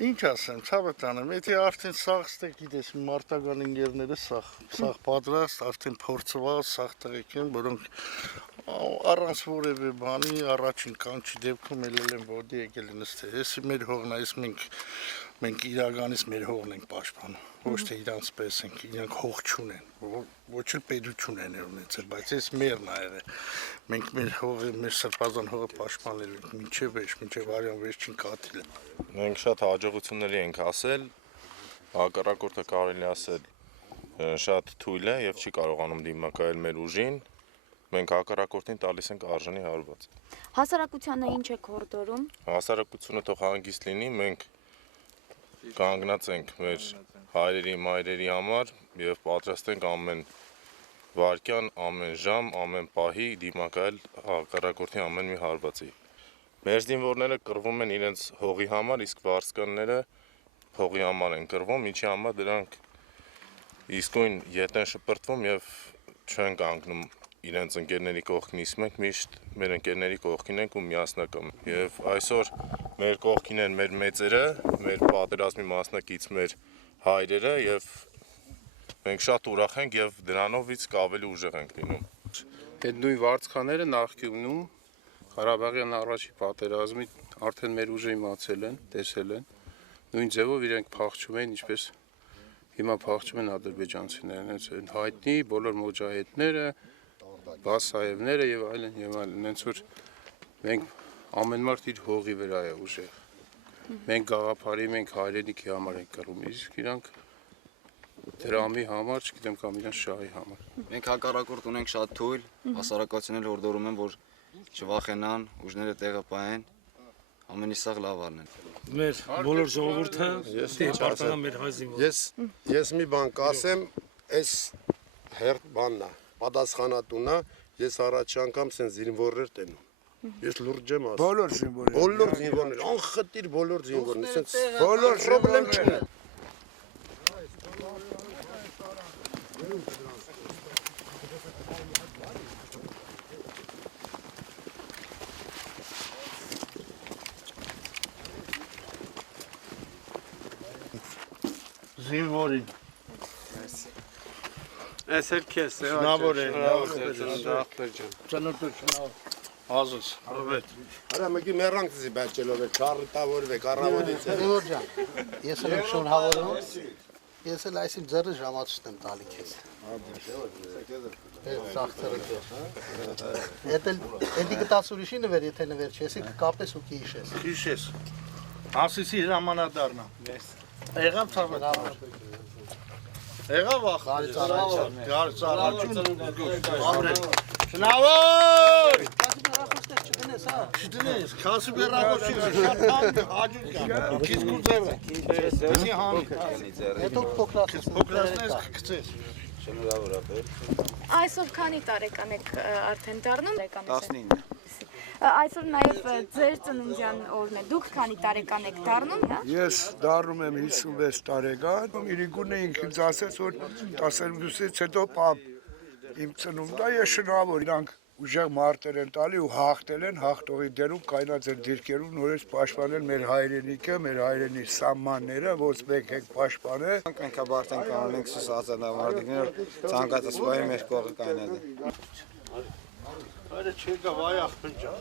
Ինչ ասեմ, ցավը տանեմ, եթե արդեն սաղ ստեք գիտես մարտական ինգերները սաղ պատրաստ, արդեն փորձված, սաղ տղեկ են, որոնք առանց որևէ բանի առաջին կանչի դեպքում ելել են որդի եկել են նստել։ Ես մեր հողն այս մենք իրականից մեր հողն ենք պաշտպանում, ոչ թե իրանց պես ենք, իրանք հող չունեն, ոչ էլ պետություն են ունեցել, բայց այս մերն ա եղել։ Մենք մեր հողը, մեր սրբազան հողը պաշտպանել ենք մինչև արյան վերջին կաթիլը։ Մենք շատ հաջողությունների ենք ասել, հակառակորդը կարելի ասել շատ թույլ է եւ չի կարողանում դիմակայել մեր ուժին, մենք հակառակորդին տալիս ենք արժանի հարված։ Հասարակությանը ինչ է հորդորում։ Հասարակությունը թող հանգիստ լինի, մենք կանգնած ենք մեր հայրերի, մայրերի համար եւ պատրաստ ենք ամեն վարքյան, ամեն ժամ, ամեն պահի դիմակայել հակառակորդի ամեն մի հարվածի։ Մեր զինվորները կռվում են իրենց հողի համար, իսկ վարձկանները հողի համար են կռվում, ինչի համար դրանք իսկույն ետ են շպրտվում եւ չեն կանգնում իրենց ընկերների կողքին, իսկ մենք միշտ մեր ընկերների կողքին ենք ու միասնական։ Եվ այսօր մեր կողքին են մեր մեծերը, մեր պատերազմի մասնակից մեր հայրերը եւ մենք շատ ուրախ ենք եւ դրանով իսկ ավելի ուժեղ ենք լինում։ Այդ նույն վարձկաները նախկինում Ղարաբաղյան առաջի պատերազմի արդեն մեր ուժը իմացել են, տեսել են, նույն ձևով իրենք փախչում են, ինչպես հիմա փախչում են ադրբեջանցիներն, այն հայտնի բոլոր մոջահեդները, բասայևները եւ այլն, հենց որ մենք ամեն մարդ իր հողի վրա է ուժեղ։ Մենք գաղափարի, մենք հայրենիքի համար ենք կռում, իսկ իրանք դրամի համար, չգիտեմ կամ իրենց շահի համար։ Մենք հակառակորդ ունենք շատ թույլ, հասարակությունները հորդորում են, որ չվախենան, ուժները տեղը պահեն, ամենի սաղ լավ առնեն։ Մեր բոլոր ժողովուրդը դեպարտանա մեր հայ զինվորները։ Ես մի բան կասեմ, այս հերթ բանն է, պատասխանատունն է, ես առաջի անգամ սեն զինվորներ տենում։ Ես լուրջ եմ ասում։ Բոլոր զինվորներ, անխտիր բոլոր զինվորներ, սենց բոլոր պրոբլեմ չկա։ Զինվորին։ Այս էլ քեզ է։ Շնորհավոր է։ Ազոս։ Արա մեկի մեռանք ձի բաճելով է, չարիտավոր է, կառավարից է։ Զինվոր ջան, ես էլ եմ շնորհավորում։ Ես էլ այսին ձեռը ժամացուցտ եմ տալի քեզ։ Այդ ծախտերը քեզ, հա։ Էդի գտած ուրիշի նվեր, եթե նվեր չես, կկապես ու կհիշես։ Հիշես։ Ասիսի հրամանատարն է։ Եղավ ցավը։ Եղավ ախ։ Գարցարաչուն։ Ամրել։ Շնորհավոր։ Չդնես, քասի բերախոսի շատ համ հաջուկ կա։ Քիչ կուզեվը։ Էսի համ։ Հետո փոքրացնես կգցես։ Շնորհավոր ապեր։ Այսօր քանի տարեկան եք արդեն դառնում։ 19։ Այսօր նաև ձեր ծննդյան օրն է։ Դուք քանի տարեկան եք դառնում, հա։ Ես դառնում եմ 56 տարեկան։ Իրիկունը ինքնից ասեց, որ 12-ից հետո պապ իմ ծնունդն է, ես շնորհավոր իրանք ուժեղ մարտեր են տալի ու հաղթել են, հաղթողի դերում կայնած են դիրքերում նորից պաշտպանել մեր հայրենիքը, մեր հայրենի սահմանները, ոչ մեկ եք պաշտպանել։ Մենք արդեն կանոն ենք սուս ազատամարտիկներ, ցանկացած բանի մեր կողքը կայնած է։ Այդը չեկա վայ ախպեր ջան։